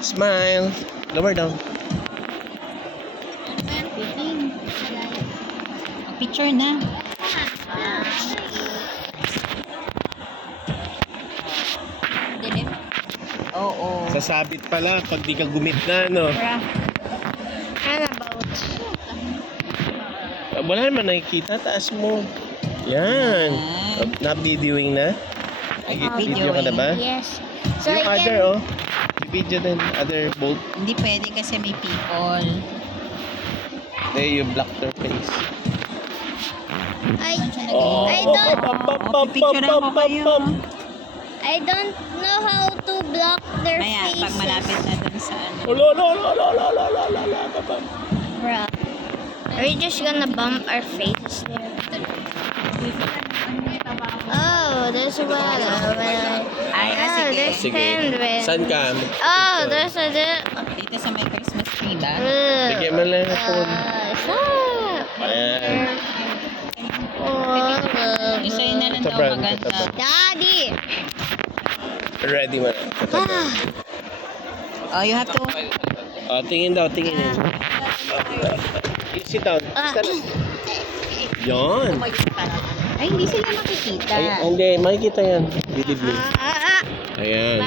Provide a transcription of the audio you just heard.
Smile. Lower down. Picture na. Dilim? Oo. Sasabit pala pag di ka gumit na, no? Ano about? Wala naman nakikita. Taas mo. Yan. Na-videoing na? Video ka na ba? Yes. So Yung I other, can... oh. Video din. Other bolt. Hindi pwede kasi may people. There, you block their face. I Oh, don't... Picture mo kayo. I don't know how to block their Maya, faces. pag malapit na dun sa ano. Bruh. Are we just gonna bump our faces there? Oh, there's a water. Ay, sige. There's Sige. penguin. Saan ka? Oh, there's a... Dito sa may Christmas tree ba? Bigyan mo lang ang phone. Stop! Ayan. Oh, Isa yun na lang daw Sobrang maganda. tataba. Daddy! Ready mo na. Oh, you have to... Oh, tingin daw, tingin. Sit down. Yan. Ay, hindi sila makikita. Ay, hindi. Makikita yan. Believe me. Ah, ah, ah. Ayan.